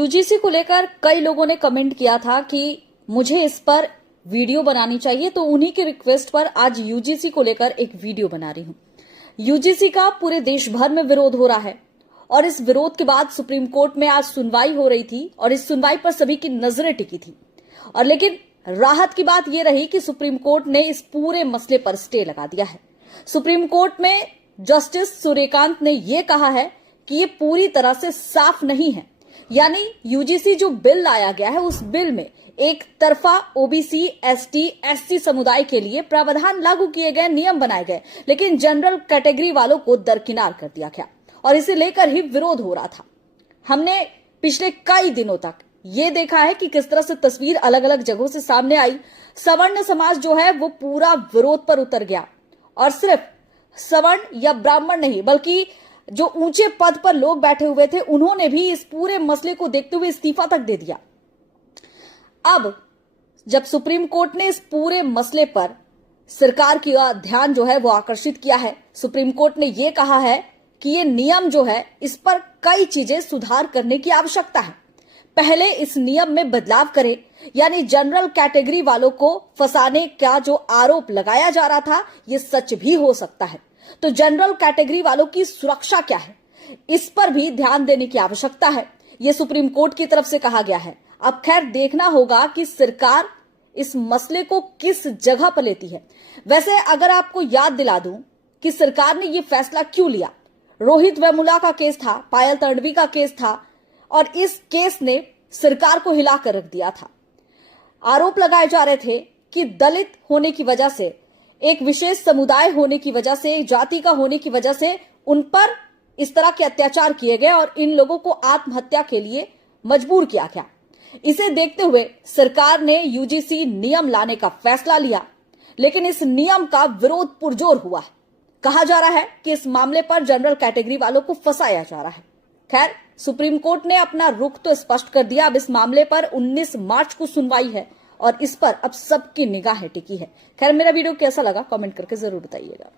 UGC को लेकर कई लोगों ने कमेंट किया था कि मुझे इस पर वीडियो बनानी चाहिए, तो उन्हीं की रिक्वेस्ट पर आज यूजीसी को लेकर एक वीडियो बना रही हूं। यूजीसी का पूरे देश भर में विरोध हो रहा है और इस विरोध के बाद सुप्रीम कोर्ट में आज सुनवाई हो रही थी और इस सुनवाई पर सभी की नजरें टिकी थी। और लेकिन राहत की बात यह रही कि सुप्रीम कोर्ट ने इस पूरे मसले पर स्टे लगा दिया है। सुप्रीम कोर्ट में जस्टिस सूर्यकांत ने यह कहा है कि यह पूरी तरह से साफ नहीं है, यानी यूजीसी जो बिल लाया गया है उस बिल में एक तरफा ओबीसी, एसटी, एससी समुदाय के लिए प्रावधान लागू किए गए, नियम बनाए गए, लेकिन जनरल कैटेगरी वालों को दरकिनार कर दिया गया और इसे लेकर ही विरोध हो रहा था। हमने पिछले कई दिनों तक ये देखा है कि किस तरह से तस्वीर अलग अलग जगहों से सामने आई। सवर्ण समाज जो है वो पूरा विरोध पर उतर गया और सिर्फ सवर्ण या ब्राह्मण नहीं बल्कि जो ऊंचे पद पर लोग बैठे हुए थे उन्होंने भी इस पूरे मसले को देखते हुए इस्तीफा तक दे दिया। अब जब सुप्रीम कोर्ट ने इस पूरे मसले पर सरकार का ध्यान जो है वो आकर्षित किया है, सुप्रीम कोर्ट ने यह कहा है कि ये नियम जो है इस पर कई चीजें सुधार करने की आवश्यकता है। पहले इस नियम में बदलाव करें, यानी जनरल कैटेगरी वालों को फंसाने का जो आरोप लगाया जा रहा था ये सच भी हो सकता है। तो जनरल कैटेगरी वालों की सुरक्षा क्या है, इस पर भी ध्यान देने की आवश्यकता है, यह सुप्रीम कोर्ट की तरफ से कहा गया है। अब खैर देखना होगा कि सरकार इस मसले को किस जगह पर लेती है। वैसे अगर आपको याद दिला दूं कि सरकार ने यह फैसला क्यों लिया, रोहित वेमुला का केस था, पायल तडवी का केस था और इस केस ने सरकार को हिलाकर रख दिया था। आरोप लगाए जा रहे थे कि दलित होने की वजह से, एक विशेष समुदाय होने की वजह से, जाति का होने की वजह से उन पर इस तरह के अत्याचार किए गए और इन लोगों को आत्महत्या के लिए मजबूर किया गया। इसे देखते हुए सरकार ने यूजीसी नियम लाने का फैसला लिया, लेकिन इस नियम का विरोध पुरजोर हुआ है। कहा जा रहा है कि इस मामले पर जनरल कैटेगरी वालों को फंसाया जा रहा है। खैर सुप्रीम कोर्ट ने अपना रुख तो स्पष्ट कर दिया। अब इस मामले पर 19 मार्च को सुनवाई है और इस पर अब सबकी निगाहें टिकी है। खैर मेरा वीडियो कैसा लगा कमेंट करके जरूर बताइएगा।